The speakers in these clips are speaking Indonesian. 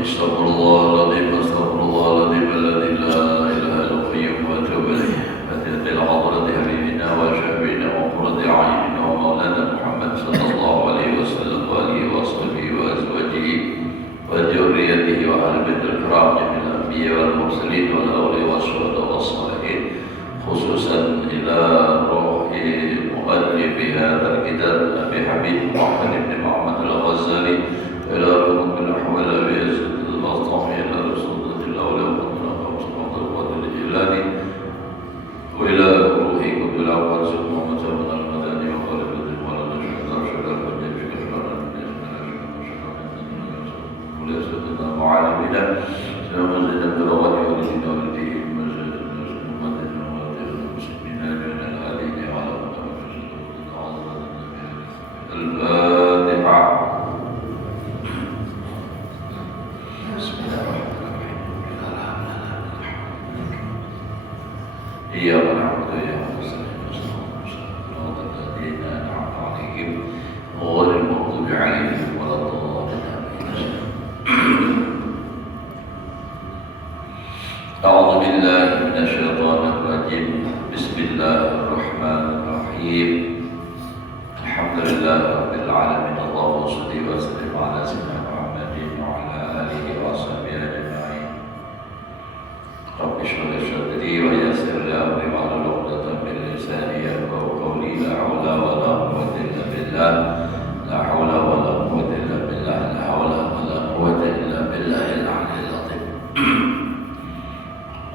استغفر الله العظيم استغفر الله العظيم الذي لا اله الا القيوم واتوب اليه فتيت الى حضره حبيبنا وشفينا وقرة اعيننا ومولانا محمد صلى الله عليه وسلم واله وصحبه وازواجه وذريته واهل بيت الكرام جميع الانبياء والمرسلين والاولياء والشهداء والصالحين خصوصا الى روح مؤلف هذا الكتاب ابي حبيب محمد بن محمد الغزالي إلى رب الأحوال بيزد الأصطامي إلى رسولة الأولى وقد القدر الجيلاني وإلى روحي كنت الأول سبحانه وتعالى المداني وقال بدر ولا نشهد شكرا فجيب شكرا ولا سيدنا معالمنا سلام زيدا دروات ولدنا ولديه مجد محمد المسلمين من الآلين على الفاتحة. إياك نعبد وإياك نستعين صراط الذين أنعمت عليهم غير المغضوب عليهم ولا الضالين. أعوذ بالله من الشيطان الرجيم بسم الله الرحمن الرحيم الحمد لله رب العالمين اللهم صل وسلم على سيدنا محمد وعلى آله وصحبه أجمعين. رب اشرح لي صدري ويسر لي امري واحلل عقدة من لساني يفقهوا قولي لا حول ولا قوة الا بالله لا حول ولا قوة الا بالله لا حول ولا قوة الا بالله العلي العظيم.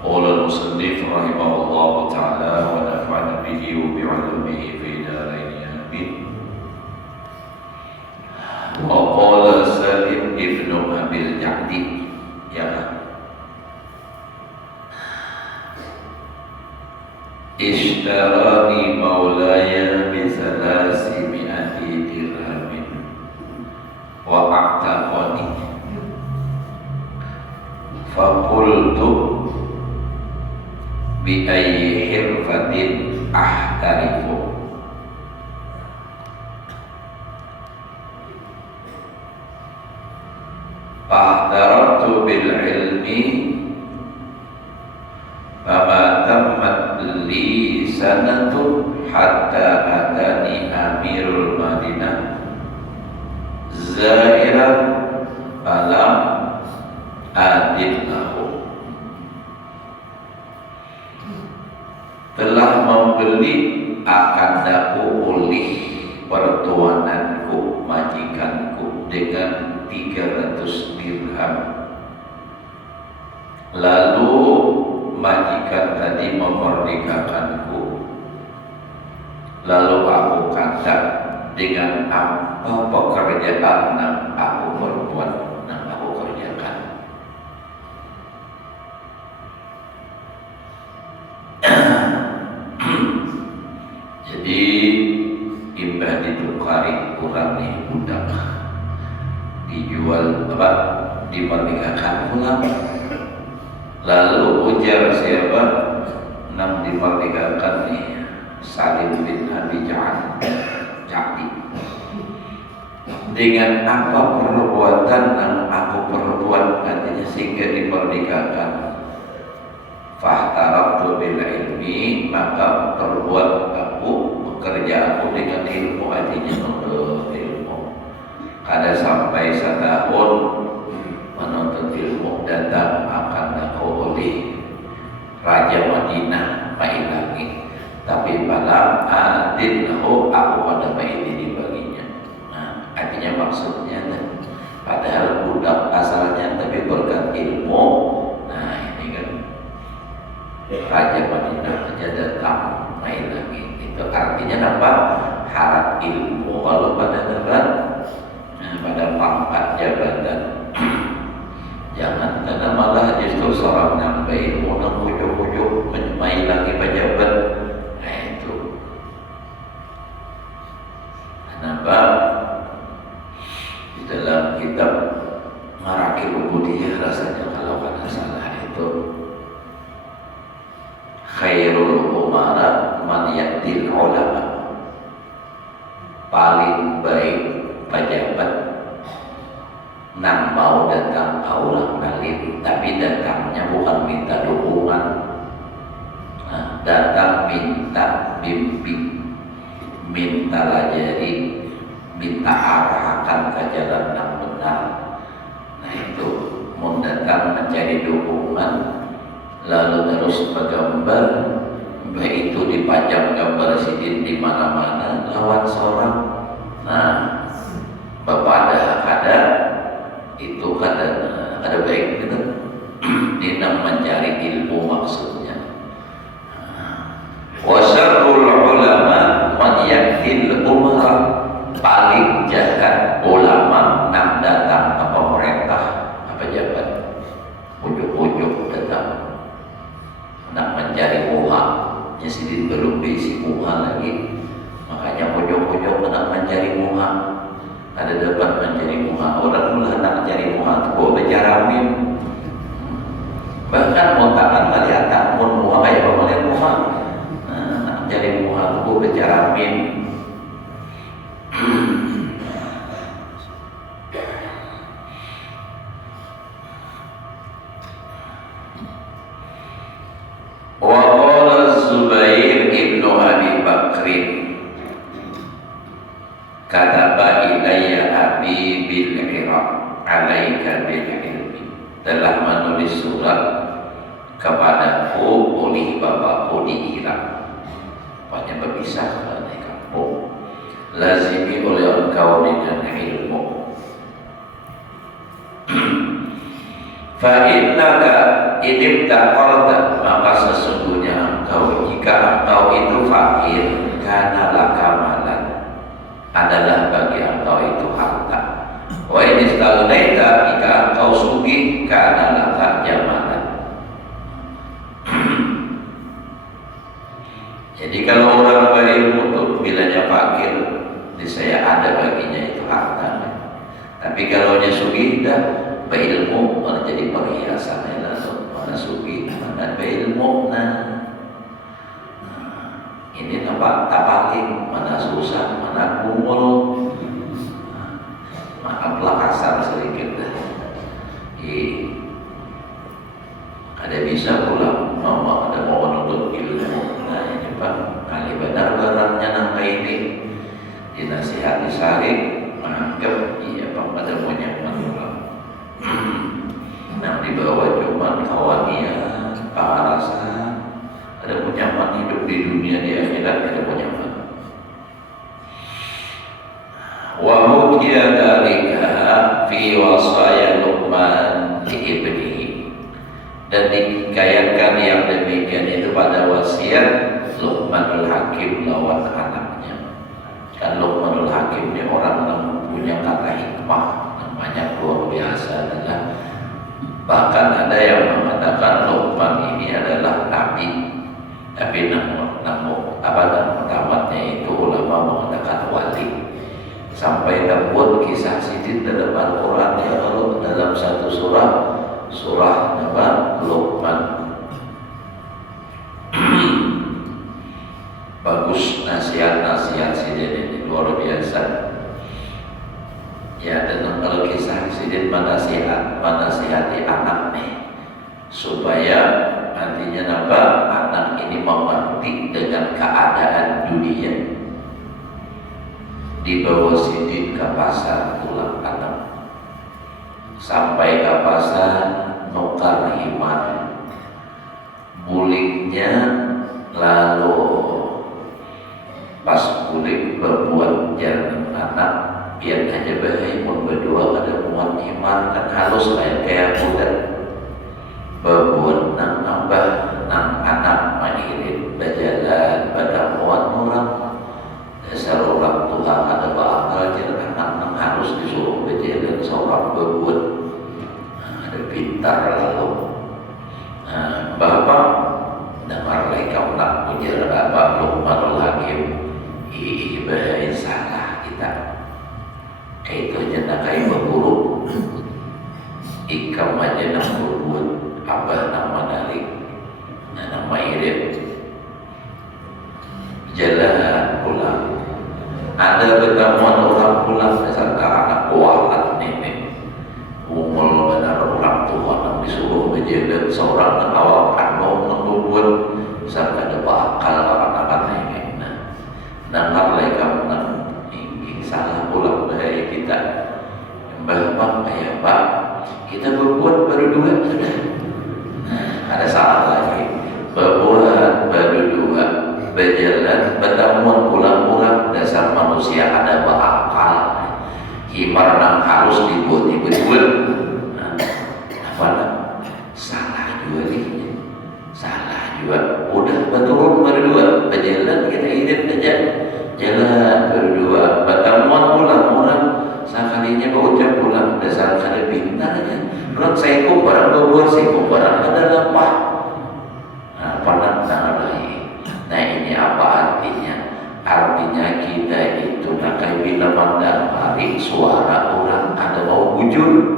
قال المصنف رحمه الله تعالى ونفعنا به وبعلومه في دارين امين. وقال سالم ابن ابي الجعد Ishtarani maulaya bi300 dirhamin wa a'taqani faqultu bi ayyi hirfatin ahtarifu fahtaratu bil ilmi fama tammat li sanatu hatta atani amirul madinah zairan falam adillahu. Telah membeli akandaku oleh pertuananku majikanku dengan 300 dirham. Lalu majikan tadi memerdekakanku. Lalu aku kata dengan apa pekerjaan yang aku perbuat, yang aku kerjakan. Jadi imbah ditukari kurang nih budak, dijual apa? Dimerdekakan pulang. Lalu ujar siapa? Nam dimerdekakan nih Salim bin Abi Ja'di. Dengan apa perbuatan yang aku perbuat katanya sehingga dimerdekakan. Fahtarabtu bil ilmi, maka perbuat aku bekerja aku dengan ilmu, artinya menuntut ilmu. Kada sampai setahun menuntut ilmu datang akan aku oleh Raja Madinah Mailangi, tapi malam adillahu aku pada ini dibaginya. Nah, artinya maksudnya padahal budak asalnya tapi berkat ilmu. Nah ini kan Raja Madinah aja datang Mailangi, itu artinya apa? Harap ilmu kalau pada negara, pada pangkat jabatan. Jangan, karena malah justru seorang nambah ilmu nang ujuk-ujuk Mailangi pejabat. Nah itu kenapa di dalam kitab Marakil Ubudiyah rasanya kalau kada salah itu khairul umara man ya'dil ulama, paling baik pejabat nang mau datang kaulang alim, tapi datangnya bukan minta dukungan, datang minta bimbing, minta lajari, minta arahkan ke jalan yang benar. Nah itu mau datang mencari dukungan, lalu terus bergambar, baik itu dipajang gambar sidin di mana-mana lawan seorang. Nah, bapak ada itu ada baik gitu. Dinam mencari ilmu maksudnya. Wasarul ulama man yaktil umara, paling jahat ulama nak datang ke pemerintah apa jabat, ujuk-ujuk datang nak mencari muha, jadi belum diisi muha lagi, makanya ujuk-ujuk nak mencari muha. Ada dapat mencari muha, orang mulai nak mencari muha itu bicara mim, bahkan montakan kali atas pun muha kayak pemain muha, nak mencari muha itu bicara mim. Wa qala Zubair ibnu Abi Bakrin, kataba ilayya abi bil Iraq alaika bil ilmi, telah menulis surat kepadaku oleh bapakku di Irak, banyak berpisah dari kampung, lazimi oleh engkau dengan ilmu. Fa innaka in taqarta, maka sesungguhnya engkau, jika engkau itu fakir, kana laka malan, adalah bagi engkau itu harta. Wa in istagnaita, jika engkau sugih, kana laka jamalan. Jadi kalau orang berilmu tuh bilanya fakir, saya ada baginya itu harta. Tapi kalau dia sugih dah berilmu, mana jadi perhiasan langsung, mana sugih, mana berilmu. Nah, ini nampak tapaling, mana susah, mana kumul. Maaflah kasar sedikit dah. Ada bisa pulang, mau ada mau menuntut ilmu. Nah ini Pak, kali benar barangnya nangka ini dinasihati sari, menganggap iya Pak pada punya manulah. Nah dibawa cuman kawannya, rasa ada penyaman hidup di dunia, di akhirat ada penyaman. Wa hukiya dalika fi wasaya Luqman li ibnihi, dan dikayatkan yang demikian itu pada wasiat Luqmanul Hakim lawan anaknya. Kan Luqmanul Hakim ini orang yang punya kata hikmah, namanya luar biasa adalah. Bahkan ada yang mengatakan Luqman ini adalah nabi, tapi namun tamatnya itu ulama mengatakan wali. Sampai dapat kisah sidin dalam Al-Quran ya Allah, dalam satu surah nama Luqman. Bagus nasihat sidin ini luar biasa. Ya, dan kalau kisah sidin menasihati anak nih, supaya nantinya apa anak ini mengerti dengan keadaan dunia. Dibawa sidin ke pasar pulang anak, sampai ke pasar nukar himan, buliknya, lalu pas bulik berbuat jalan anak, biar aja bahaya pun berdua ada muat iman, kan halus kayak budak berbuat nang nambah nang anak mahirin berjalan pada muat orang. Dasar orang Tuhan ada bakal jalan anak nang harus disuruh berjalan seorang berbuat, ada pintar lalu. Bapak dengar kau nak ujar Bapak Luqmanul Hakim, bahaya salah kita. Itu jenaka yang berburuk, ikam aja nak berbuat abah nama nalik, nama irit, jalan pulang. Ada pertemuan orang pulang dasar anak kualat nenek, berjalan seorang nang awal kandung nang buat sampai ada bakal akan naik nang lagi kamu nang ingin salah pulang dari kita bahwa kayak Pak kita berbuat berdua sudah ada salah lagi berbuat berdua berjalan bertemuan pulang dasar manusia ada bakal himar nang harus dibuat apa salah juga nih salah juga udah berturun berdua berjalan kita irit aja jalan berdua bertemuan pulang orang sekalinya berucap pulang dasar kada pintarnya orang seko barang berbuat seko barang ada lepah pandang lagi nah ini apa artinya kita itu nak kayak bila pandang hari suara orang kada mau bujur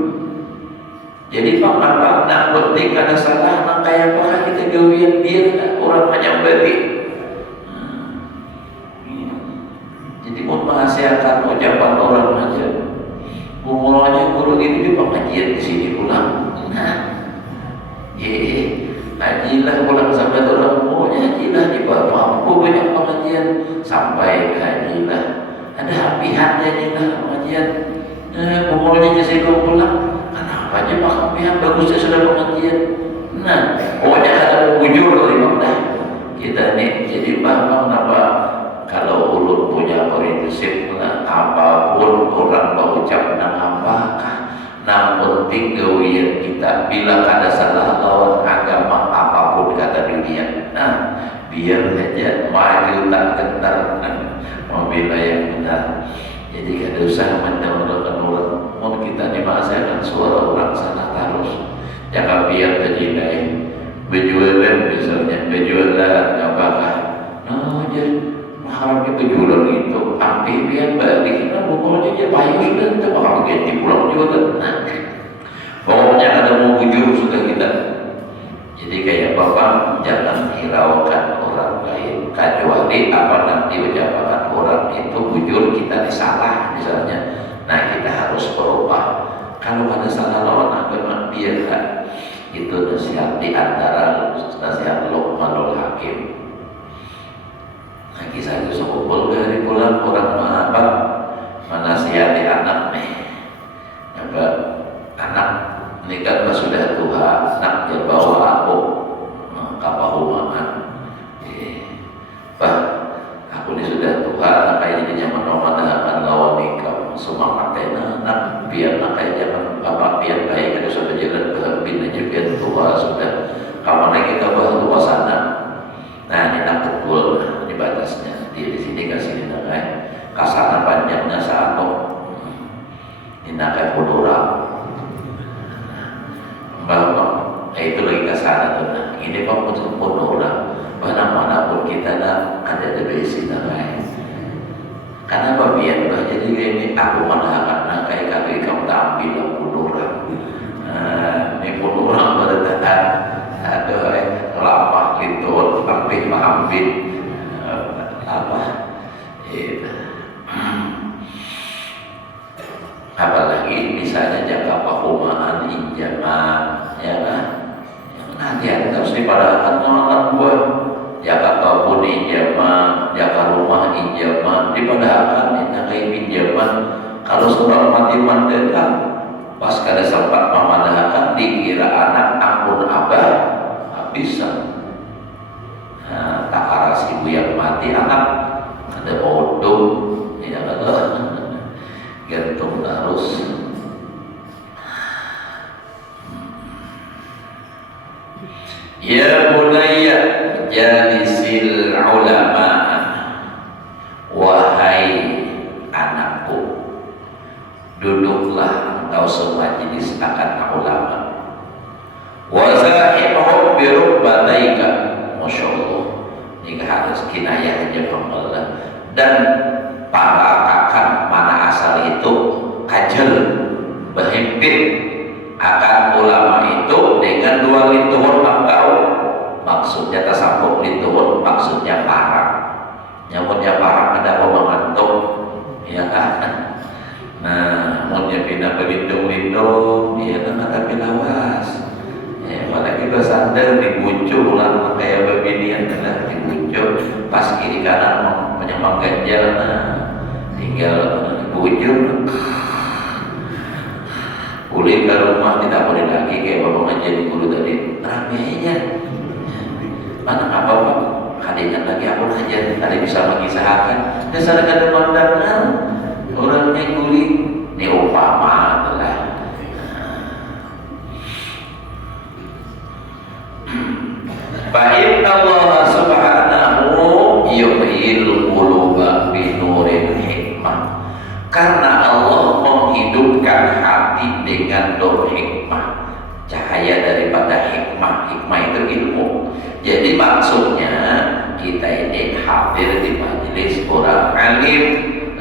jadi pak nak penting ada salah nak kayak apa kita jauhin dia orang menyambati jadi mau menghasilkan ucapan orang aja mulanya guru itu juga pengajian di sini pulang hajilah pulang sampai orang hajilah di bawah aku banyak pengajian sampai hajilah ada hapihannya jilah pengajian mulanya saya kau pulang aja makan pihak bagusnya sudah pengajian pokoknya ada bujur dari mana kita nih jadi paham apa kalau ulun punya prinsip apapun orang berucap nang apakah nang penting gawian kita bila ada salah lawan agama apapun kata dunia biar saja maju tak gentar membela yang benar jadi kada usah mendengarkan orang mau kita dimasakan suara orang sana terus jangan biar terjadi berjualan misalnya berjualan apakah jadi harapnya berjualan itu hampir biar balik pokoknya dia payung sudah tak bakal ganti pulang jualan pokoknya ada mau bujur sudah kita jadi kayak bapak jangan hiraukan orang lain kecuali apa nanti ucapan orang itu bujur kita disalah misalnya kita harus berubah kalau ada salah lawan agama biarkan itu nasihat di antara nasihat Luqmanul Hakim kisah itu sekumpul dari pulang orang apa menasihati anak anak ini kan sudah tua anak dia bawa aku kapahumangan aku ini sudah tua anak kayak ini nyaman memadahkan lawan nikah semua matena anak biar anak kayak jangan apa biar baik ada sudah jalan berhenti aja biar tua sudah kapan kita bawa tua sana ini nak betul ini batasnya di sini kasih ini kasana panjangnya satu ini nak puluh orang itu lagi kasana tuh ini kok pun orang mana-manapun kita ada besi karena bagian jadi ini aku mana kayak kamu tampil puluh orang ini puluh orang berdekat ada lama itu hampir apa apalagi misalnya jaga pahumaan injaman ya kan nanti harus dipadahkan malam buat jaga kebun injaman jaga rumah injaman dipadahkan kayak pinjaman kalau seorang mati mendekat pas kada sempat memadahkan dikira anak ampun abah bisa tak aras ibu yang mati anak ada bodoh ya kan gantung terus ya bunayya jalisil ulama wahai anakku duduklah engkau semajelis akan ulama wa zahimhum bi rubbataika masyaallah ini harus kinayah aja pembelah dan parakan mana asal itu kajel berhimpit akan ulama itu dengan dua lintuhun engkau maksudnya tersambung lintuhun maksudnya parang nyamutnya parang ada mengantuk ya kan mau pindah berlindung-lindung ya kan ada pilawas ya sadar dibuncul lah kayak beginian adalah dibuncul pas kiri kanan menyamang ganjal, nah tinggal dibuncul pulang ke rumah tidak boleh lagi kayak bapak ngaji di guru tadi rame aja mana apa pak kalian lagi aku ngaji ada bisa mengisahkan dasar kada pandangan orangnya guling ini upama adalah Fa'inna Allah subhanahu yuhyil quluba binuril hikmah. Karena Allah menghidupkan hati dengan nur hikmah, cahaya daripada hikmah. Hikmah itu ilmu. Jadi maksudnya kita ini hadir di majelis orang alim,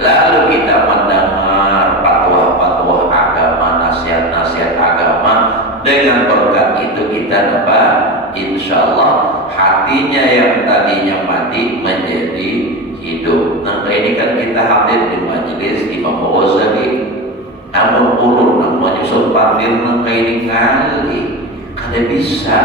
lalu kita mendengar fatwa-fatwa agama, nasihat-nasihat agama. Dengan berkat itu kita dapat insya Allah hatinya yang tadinya mati menjadi hidup. Nah ini kan kita hadir di majelis Imam Ghazali, namun ulun namanya nyusun partir nangka ini kali kada bisa.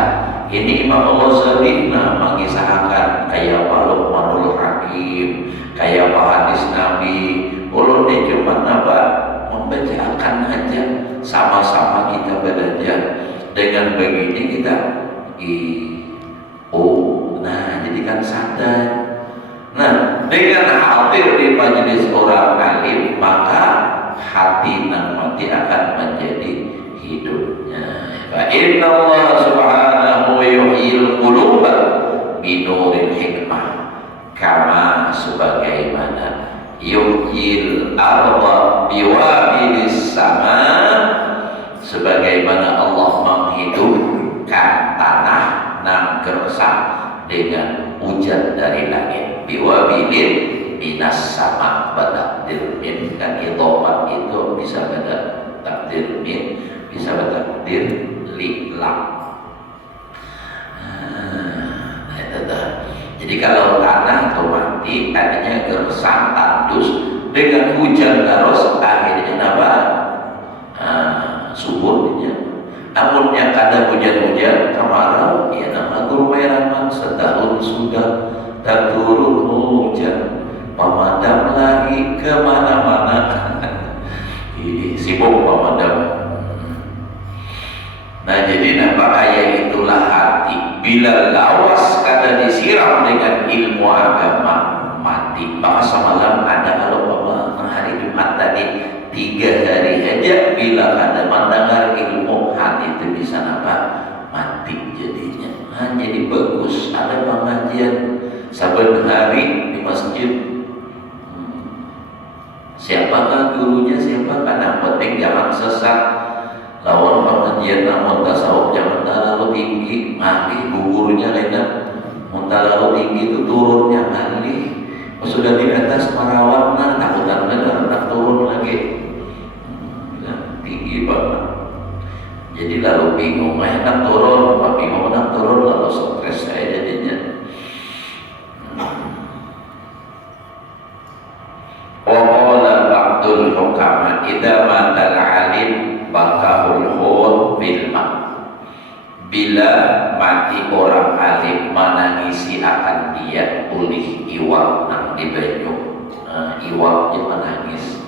Ini Imam Ghazali mengisahkan kayak Pak Luqmanul Hakim, kayak Pak hadis Nabi. Ulun ini cuma membacakan aja, sama-sama kita belajar. Dengan begini kita nah jadi kan sadar. Nah dengan hadir di majelis orang alim maka hati nan mati akan menjadi hidupnya. Fa inna Allah subhanahu yuhyil quluba binuril hikmah kama sebagaimana yuhyil arda biwabilis sama, sebagaimana Allah menghidupkan tanah nan gersang dengan hujan dari langit. Biwabilin minas sama bertakdir min, kan idhofah itu bisa pada takdir min, bisa pada takdir lilam. Nah itu dah. Jadi kalau tanah itu mati adanya gersang tandus dengan hujan terus akhirnya apa? Suburnya. Namun yang ada hujan-hujan kemarau, ya nama guru merahman setahun sudah tak turun hujan, pemadam lagi kemana-mana. Sibuk pemadam. Nah jadi nampak kayak itulah hati. Bila lawas kada disiram dengan ilmu agama mati. Maka semalam ada kalau hari Jumat tadi 3 hari aja bila ada mendengar ilmu hati itu bisa mati jadinya. Nah, jadi bagus ada pengajian saben hari di masjid. Siapakah gurunya, siapakah, yang penting jangan sesat. Lawan pengajian namun tasawuf jangan terlalu tinggi, mati gurunya lainnya. Terlalu tinggi itu turunnya kali. Sudah di atas merawan, nah takutan benar tak turun lagi. Tinggi banget. Jadi lalu bingung, nak turun, bingung nak turun, lalu stres saya jadinya. Waqala ba'dul hukama idza matal alim bakahul hud bil ma. Bila mati orang alim menangisi akan dia ulih iwak nang di banyu. Iwak yang menangis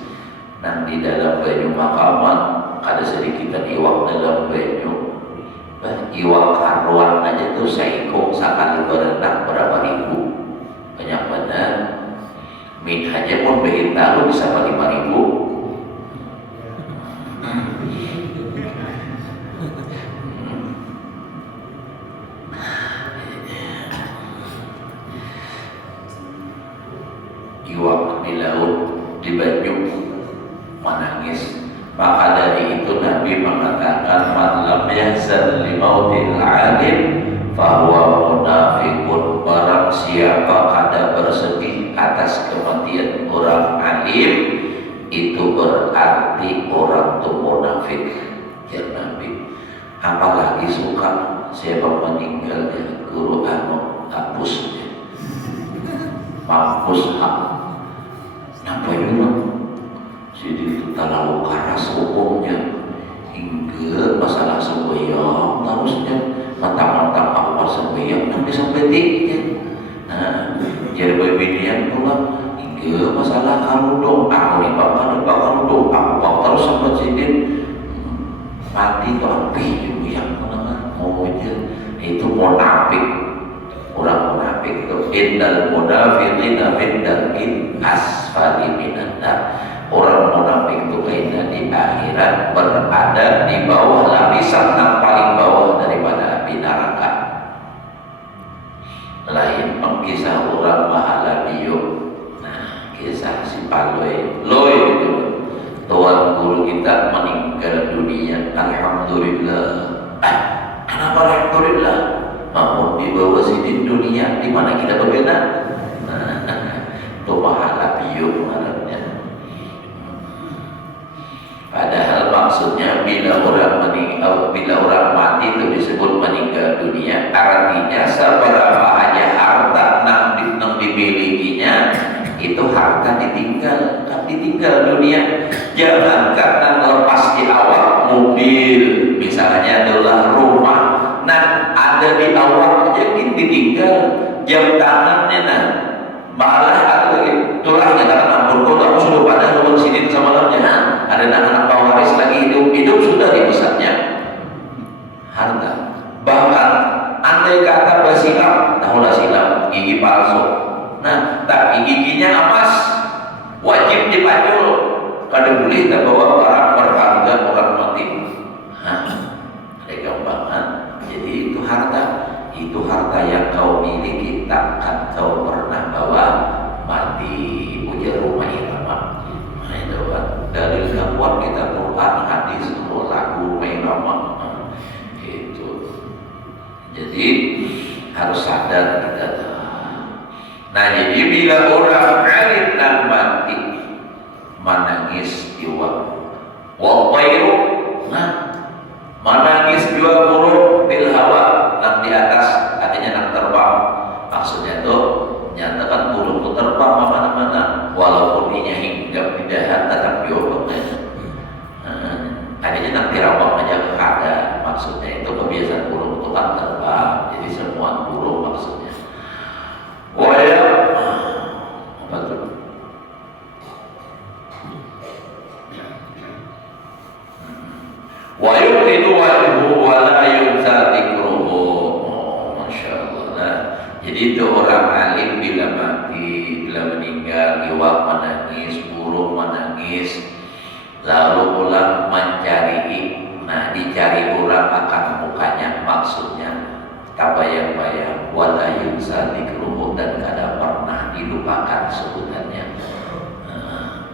nang di dalam banyu makaman, ada sedikitan iwak dalam banyu. Iwak karuan aja tuh seikung sekali berenang berapa ribu, banyak benar. Min aja pun berita lu bisa 5.000. Iwak di laut, di banyu menangis. Maka dari itu Nabi mengatakan man lam yahzan li mautil alim fahuwa munafiqun. Barang siapa kada bersedih atas kematian orang alim itu berarti orang itu munafik. Ya Nabi, apalagi suka siapa meninggal ya guru hapus mampus hak nampak juga jadi itu terlalu keras hukumnya hingga masalah semboyong terusnya mentang-mentang ya masalah karudung aku nih bapak karudung aku terus sama sidin mati itu api yang mana mau aja itu munafik. Orang munafik itu innal munafiqina fid darkil asfali minan nar. Orang munafik itu kena di akhirat berada di bawah lapisan yang paling bawah daripada api neraka. Lain kisah orang mahala biyo. Nah, kisah si Paloi itu tuan guru kita meninggal dunia. Alhamdulillah. Kenapa alhamdulillah? Namun di bawah sini dunia di mana kita berbeda. Itu mahala biyo malamnya. Padahal maksudnya bila orang mati itu disebut meninggal dunia, artinya seberapa aja harta yang dimilikinya itu harta ditinggal dunia. Jangankan yang lepas di awak mobil, misalnya adalah rumah, nah ada di awak aja ditinggal. Jam tangannya malah atau itulah nyatakan ampun kau sudah pada rumah sini semalamnya. Ada anak pewaris lagi hidup sudah dipesannya harta. Bahkan andai kata bersilam, tahulah silam gigi palsu. Nah, tapi giginya emas wajib dipajul. Kada boleh tak bawa barang berharga orang mati. Ada gambaran. Jadi itu harta yang kau miliki takkan kau pernah bawa mati. Ujar rumah irama. Nah itu kan dari dakwah kita Quran hadis lagu rumah irama. Itu. Jadi harus sadar kita. Nah jadi bila orang alim dan mati menangis jiwa wal-tayru, nah menangis jiwa buruk bil hawa, nang di atas artinya nang terbang. Maksudnya itu nyatakan burung itu terbang mana-mana walaupun inya hinggap di dahan tetap diobong aja. Adanya nang tirawang aja ada. Maksudnya itu kebiasaan burung itu kan terbang, jadi semua burung maksudnya. Waya apa tuh? Wa yuqidu wajhu wa la yunsa dzikruhu. Masya Allah. Nah, jadi itu orang alim bila mati, bila meninggal, iwak menangis, burung menangis, lalu pulang mencari. Nah, dicari orang akan mukanya, maksudnya tabayang-bayang wa la yunsa dzikruhu, dan kada pernah dilupakan sebutannya.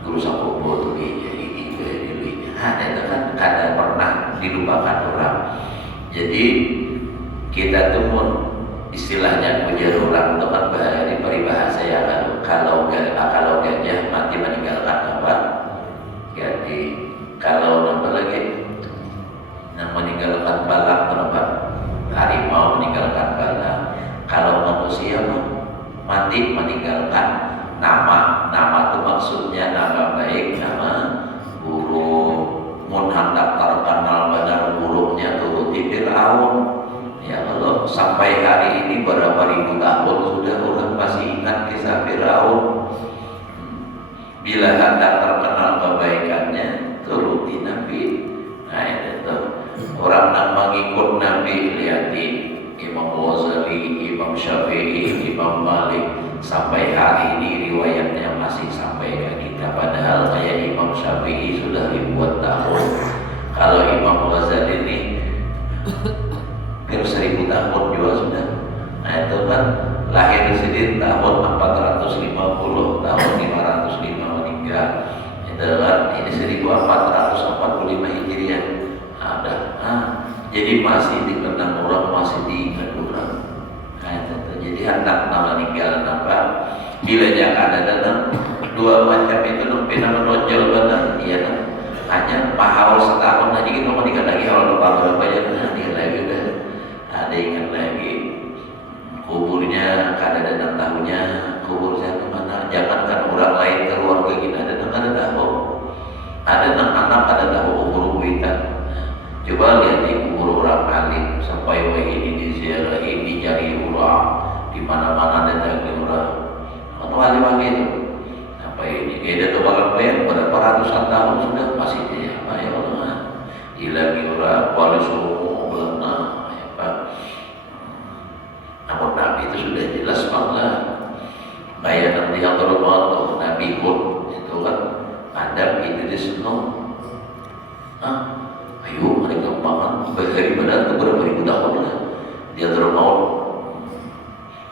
Guru Sakobo tuh jadi itu kan kada pernah dilupakan orang. Jadi kita tuh pun istilahnya ujar orang itu kan di peribahasa ya kalau gajah mati meninggalkan apa? Jadi kalau nambah lagi yang meninggalkan balak berapa? Harimau meninggalkan balak. Kalau manusia mati meninggalkan nama itu maksudnya nama baik, nama buruk. Mun hendak terkenal benar buruknya turuti Fir'aun. Ya Allah, sampai hari ini berapa ribu tahun sudah orang masih ingat kisah Fir'aun. Bila hendak terkenal kebaikannya turuti Nabi. Nah itu orang yang mengikut Nabi, lihati Imam Ghazali, Imam Syafi'i, Imam Malik, sampai hari ini riwayatnya masih sampai ke kita. Padahal kayak Imam Syafi'i sudah ribuan tahun. Kalau Imam Ghazali ini hampir 1000 tahun juga sudah. Nah itu kan lahir di sini tahun 450, tahun 505 meninggal. Itu kan ini 1445 Hijriah. Ada. Jadi masih dikenang orang, masih diingat orang. Nah itu. Jadi hendak meninggal apa? Bila jangan ada dalam dua macam itu pernah menonjol benar, iya kan? Hanya mahal setahun aja kita mau nikah lagi kalau lupa berapa aja nanti lagi udah ada ingat lagi kuburnya kada ada 6 tahunnya kubur saya kemana? Jangankan orang lain keluarga kita ada tahu, ada 6 anak ada tahu kubur kita. Coba lihat di kubur orang alim sampai ini diziarahi, dicari orang di mana-mana ada daging orang. Wali-wali itu. Nah, apa ini dia tuh orang bayar berapa ratusan tahun sudah masih dia apa ya Allah ilangi orang wali suruh belana apa namun Nabi itu sudah jelas banget bayangan di antara Nabi pun itu kan Adam Idris Nuh ayo mereka banget berhari pada beberapa ribu tahun lah di antara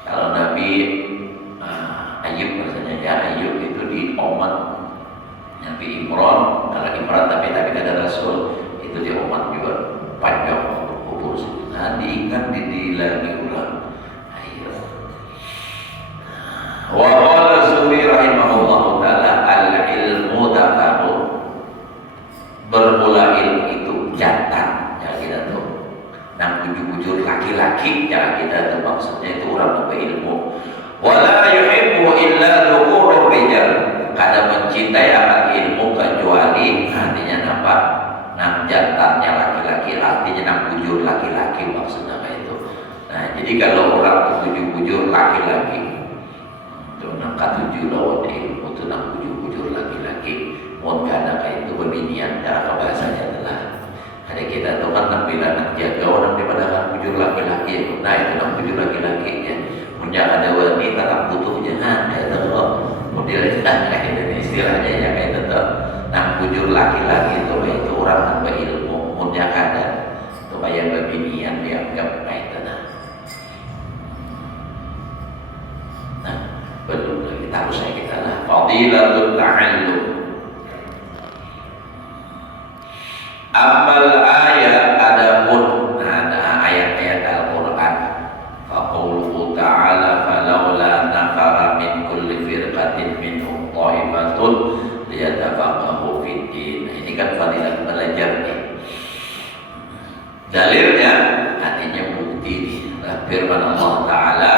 kalau Nabi Ayub misalnya ya Ayub itu di Oman Nabi Imran kalau Imran tapi ada Rasul itu di Oman juga panjang kubur nah diingat dilagi ulang ayo wa qala Zuhri rahimahullah ta'ala al-ilmu takabur bermula ilmu itu jantan ya kita tuh nang bujur-bujur laki-laki ya kita tuh maksudnya itu orang berilmu wala yuhibbu illa dhukurur rijal kada mencintai akan ilmu kecuali artinya apa nang jantannya laki-laki artinya nang bujur laki-laki maksudnya kayak itu nah jadi kalau orang tuh bujur-bujur laki-laki itu nang katujuh lawan ilmu itu nang bujur-bujur laki-laki mau kada kayak itu berbinian cara bahasanya adalah ada kita tuh kan nang bila nang jaga orang daripada kan bujur laki-laki nah itu nang bujur laki-laki ya punya ada wanita tak butuhnya ada tuh modelnya kayak istilahnya ya kayak tetap nang bujur laki-laki itu orang nang berilmu punya kada supaya berbinian dianggap kayak itu nah belum lagi tahu saya kita lah fadilatul ta'allum amal ayat adapun ada ayat-ayat Al-Quran faquluhu ta'ala falawla nafara min kulli firqatin minhum ta'ifatun liyatafaqahu fid din ini kan fadilah belajar nih dalilnya artinya bukti nih firman Allah Ta'ala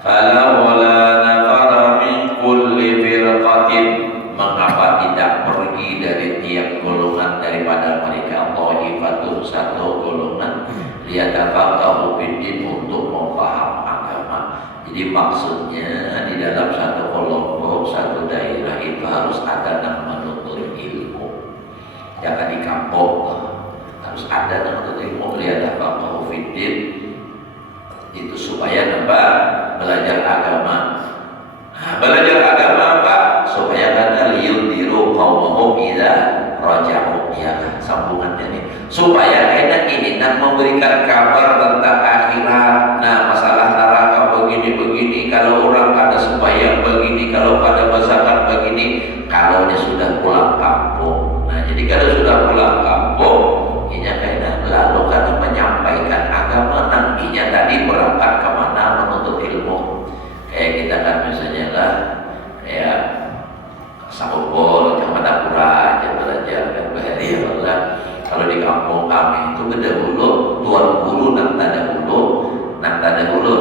falawla nafara min kulli firqatin mengapa tidak pergi dari tiap golongan daripada mereka ta'ifatun satu golongan liyatafaqahu fiddin untuk memaham agama jadi maksudnya di dalam satu kelompok satu daerah itu harus ada yang menuntut ilmu jangan di kampung harus ada yang menuntut ilmu liyatafaqahu fiddin itu supaya nambah belajar agama belajar agama apa supaya kada liyundiru qaumahum idza raja'u ya sambungannya nih supaya kaidah ini nak memberikan kabar tentang akhirat nah masalah neraka begini kalau orang kada sembahyang begini kalau kada berzakat begini kalau dia sudah pulang kampung nah jadi kalau sudah pulang kampung ini kaidah lalu kada menyampaikan agama nantinya tadi berangkat kemana menuntut ilmu kayak kita kan misalnya lah kayak Sabobol, Madapura aja belajar dan bahari ya Allah kalau di kampung kami itu berdahulu tuan guru nang tadahulu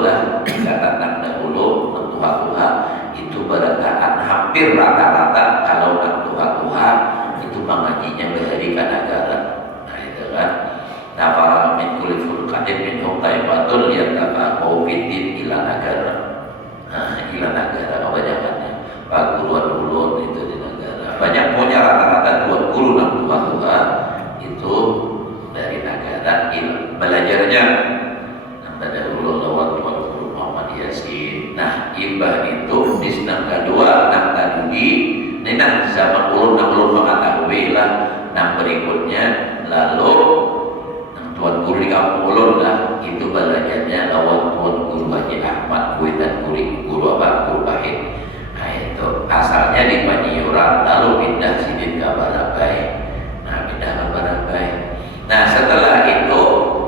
lah kata nang dahulu Tuhan itu berataan hampir rata-rata kalau nang Tuhan itu mengajinya bahari kanagara nah itu kan nafara min kulli furqatin minhum taifatul yatafaqahu fiddin ila negara ila negara kebanyakannya Pak Guru itu di negara banyak punya rata-rata guru dan tua itu dari negara belajarnya ada dulu lawan tuan guru Muhammad Yasin nah imbah itu di senang kedua nang tadi ini nang zaman ulun mengetahui lah nang berikutnya lalu nang tuan guru di kampung ulun lah itu belajarnya lawan tuan guru Haji Ahmad dan guru Guru Bahid nah itu asalnya di Panjiuran lalu pindah sidin ke Barabai nah pindah ke Barabai nah setelah itu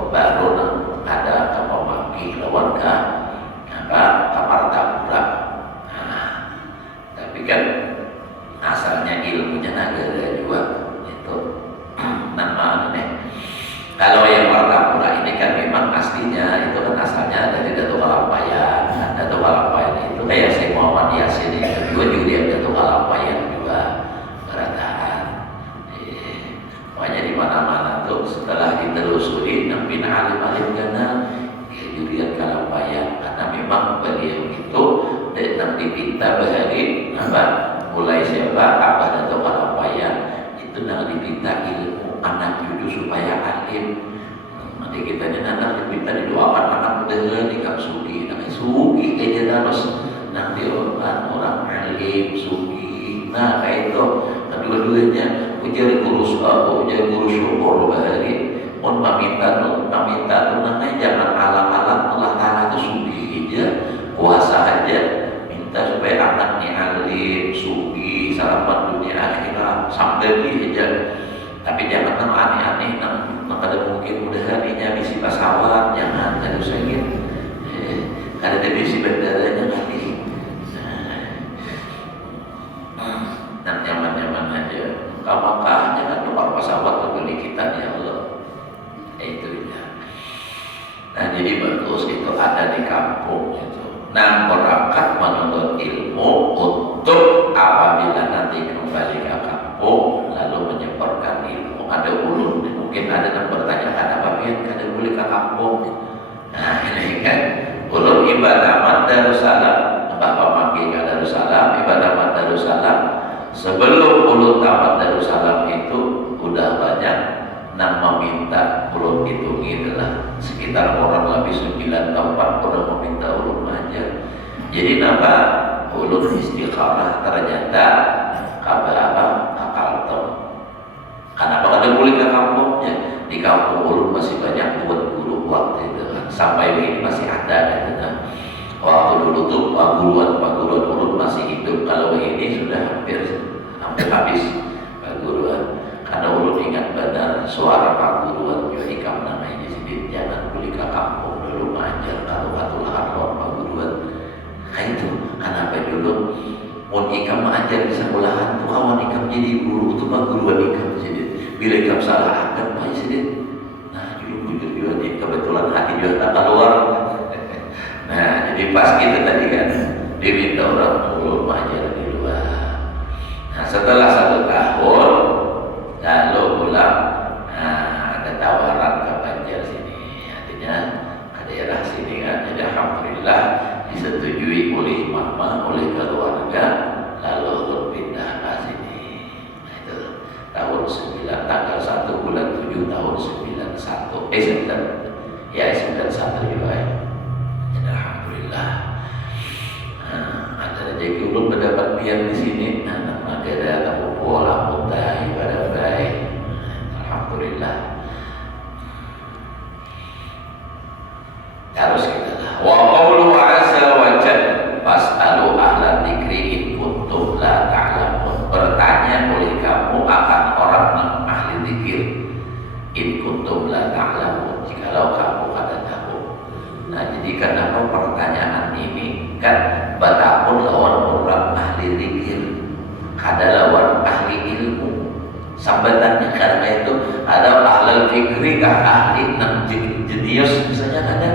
baru ada kepemaki lawan ke Martapura nah tapi kan asalnya ilmunya negara juga itu nama nih kalau yang Martapura ini kan memang aslinya itu kan asalnya dari Datuk Kalampayan Datuk Kalampayan itu kayak si Muhammad Yasin itu juga dia Datuk Kalampayan juga berataan makanya di mana-mana tuh setelah ditelusuri nampin alim-alim karena jurian Kalampayan karena memang beliau itu dan dipinta bahari apa mulai siapa abah atau kalapayan itu nang dipinta ilmu anak cucu supaya alim. Nanti kita ini anak dipinta didoakan anak muda nikah sugi, nanti sugi aja terus nanti orang alim sugi. Nah kayak itu kedua-duanya ujar guru syukur bahari pun paminta tuh namanya jangan alam-alam Allah Ta'ala itu sugi aja kuasa aja minta supaya anaknya alim sugi selamat dunia akhirat sampai di aja. Tapi jangan aneh-aneh kada mungkin mudah-mudahan bisa pesawat jangan kada usah gitu. Kada ada bisi bandaranya nanti. Dan nyaman-nyaman aja. Maka jangan tukar pesawat berbeli kita ya Allah. Itu ya. Nah jadi bagus itu ada di kampung itu. Nah berangkat menuntut ilmu untuk apabila nanti kembali ke kampung lalu menyebarkan ilmu. Ada ulun mungkin ada yang bertanya apa biar kada boleh ke kampung. Nah ini kan ulun ibadah Darussalam. Bapak panggil ke Darussalam ibadah Darussalam. Sebelum ulun tamat Darussalam itu udah banyak yang meminta ulun hitungi adalah sekitar orang lebih 9 tempat udah meminta ulun ajar. Jadi nama ulun istikharah ternyata kabar apa kakalton. Kenapa kada boleh ke kampungnya? Di kampung ulun masih banyak buat guru waktu itu sampai ini masih ada gitu kan. Waktu dulu tuh paguruan ulun masih hidup. Kalau ini sudah hampir habis paguruan. Karena ulun ingat benar suara paguruan juga ikam namanya di sini jangan boleh ke kampung dulu mengajar kalau lahan paguruan. Kayak itu kenapa dulu mau ikam mengajar di sekolahan tuh kawan ikam jadi guru itu paguruan ikam jadi bila ikam salah akan apa sih. Nah jujur juga nih kebetulan hati juga tak keluar. Nah jadi pas kita tadi kan diminta orang ulun mengajar di luar. Nah setelah 1 tahun lalu pulang, nah, ada tawaran ke Banjar sini, artinya ke daerah sini kan. Jadi alhamdulillah disetujui oleh mama, oleh keluarga, lalu pindah ke sini. Nah itu tahun 9 tanggal 1 bulan 7 tahun 91 91 juga ya. Jadi alhamdulillah. Ada rezeki ulun mendapat pian di sini. Ada tamu pola mutai pada baik. Alhamdulillah. Terus kita lah. Wa qawlu azza wa jalla fas'alu ahla dzikri in kuntum la ta'lamun. Bertanya oleh kamu akan orang yang ahli zikir. In kuntum la ta'lamun. Jikalau kamu ada tahu. Nah, jadi kenapa pertanyaan ini kan batapun lawan orang ahli zikir. Ada lawan ahli ilmu. Sambatannya karena itu ada ahli fikri, ahli nang jenius misalnya ada.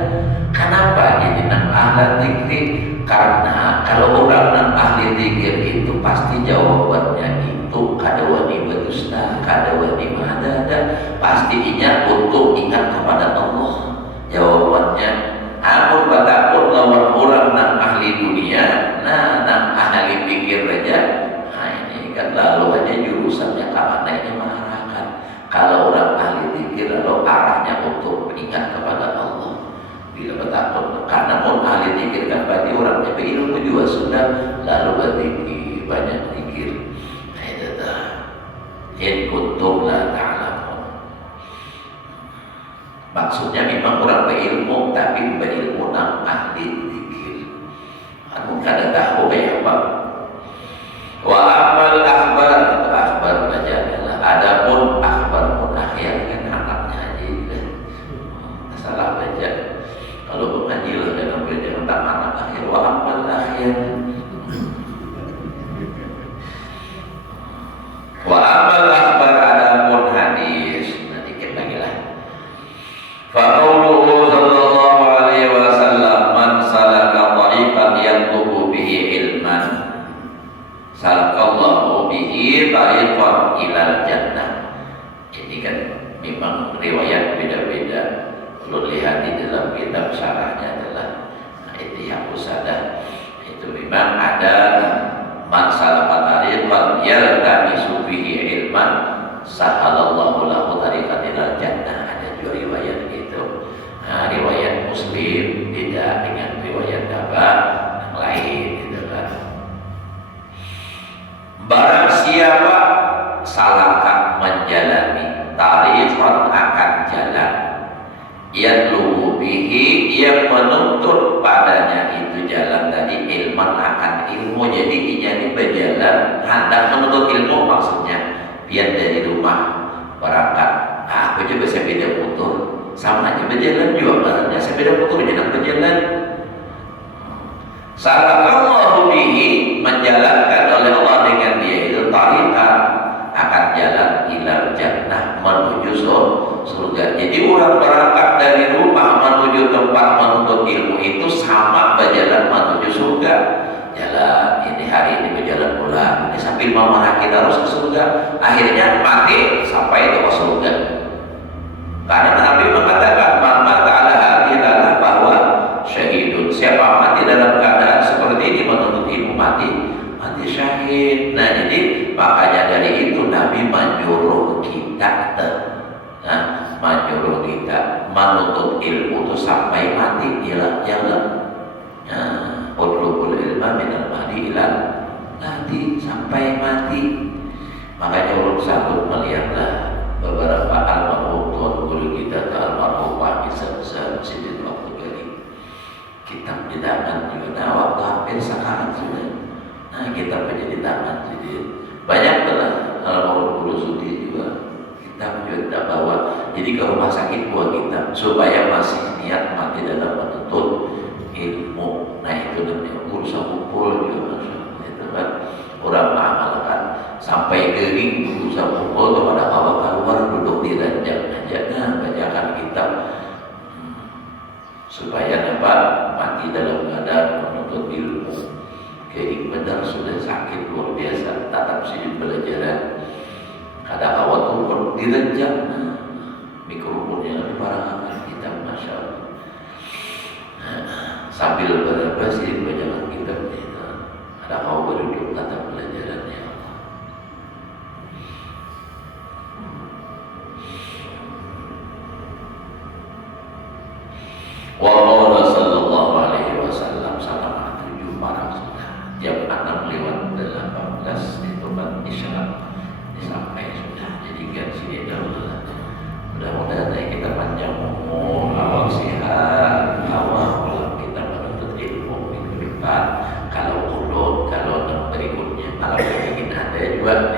Kenapa jadi nang ahli fikri? Karena kalau orang nang ahli fikir itu pasti jawabannya itu kada wani bedusta, kada wani ada. Pastinya untuk ingat kepada Allah. Jawabannya amun batapun lawan orang nang ahli dunia, nah nang ahli fikir aja. Kan lalu hanya jurusannya kamananya mengarahkan. Kalau orang ahli zikir lalu arahnya untuk ingat kepada Allah. Bila bertakut karena mau ahli zikir kan berarti orangnya berilmu juga sudah lalu berzikir banyak zikir. Nah itu dah. In kuntum la ta'lamun. Maksudnya memang orang berilmu tapi berilmu nang ahli zikir. Anu kada tahu kayak apa. Wa amal akhbar baca adalah adapun akhbar pun akhir kan anaknya aja salah baca kalau mengaji lah dan belajar tentang anak akhir wa amal akhir wa amal akhbar adapun hadis nanti dikit lagi lah fa qauluhu sallallahu alaihi wasallam man salaka tariqan yatlubu bihi ilman salakallahu bihi tariqan ilal jannah. Ini kan memang riwayat beda-beda. Perlu lihat di dalam kitab syarahnya adalah Ittihafus Sadah. Itu memang ada man salaka tariqan yatlubu bihi, yang menuntut padanya itu jalan tadi, ilman akan ilmu. Jadi ini berjalan hendak menuntut ilmu, maksudnya biar dari rumah berangkat. Aku juga sepeda motor, sama aja berjalan juga barangnya sepeda motor jangan berjalan. Salakallahu bihi, menjalankan oleh Allah dengan dia itu tariqan, akan jalan ilal jannah, menuju surga. Jadi orang berangkat dari rumah menuju tempat menuntut ilmu itu sama berjalan menuju surga. Jalan ini hari ini berjalan pulang, ini sambil mau kita harus ke surga, akhirnya mati sampai ke surga. Karena Nabi mengatakan man mata ala hadhihi bahwa syahidun, siapa mati dalam keadaan seperti ini menuntut ilmu mati syahid. Nah jadi makanya dari itu Nabi menyuruh kita menyuruh kita menuntut ilmu itu sampai mati. Jalan utlubul ilma minal mahdi ilal nanti sampai mati. Makanya ulun sanggup melihatlah beberapa almarhum tuan guru kita, almarhum Pak Isa Sidin waktu dari kitab di tangan juga. Nah waktu hampir sekarang sudah, nah kita punya di tangan Sidin banyak lah. Almarhum guru Sudi juga kita juga tidak bawa. Jadi ke rumah sakit buat kita supaya masih niat mati dalam menuntut ilmu. Nah itu namanya urusan kumpul juga, maksudnya itu kan orang mengamalkan sampai kering urusan kumpul kepada awal keluar duduk di ranjang aja, bacakan kitab supaya dapat mati dalam keadaan menuntut ilmu. Kering benar sudah sakit luar biasa, tatap sini pelajaran ada awal turun di ranjang, mikrofonnya ada barangan kitab, masya Allah. Sambil berapa sih bacakan kitab itu, ada kau berduduk tata pelajarannya. Wa qala sallallahu alaihi wasallam, salam 7 para sudah jam 6 lewat 18 itu kan isyarat sampai sudah. Jadi kan sini dahulu. Mudah-mudahan kita panjang umur, awal sehat, awal kita menuntut ilmu minggu depan. Kalau ulun, kalau berikutnya, kalau ingin ada juga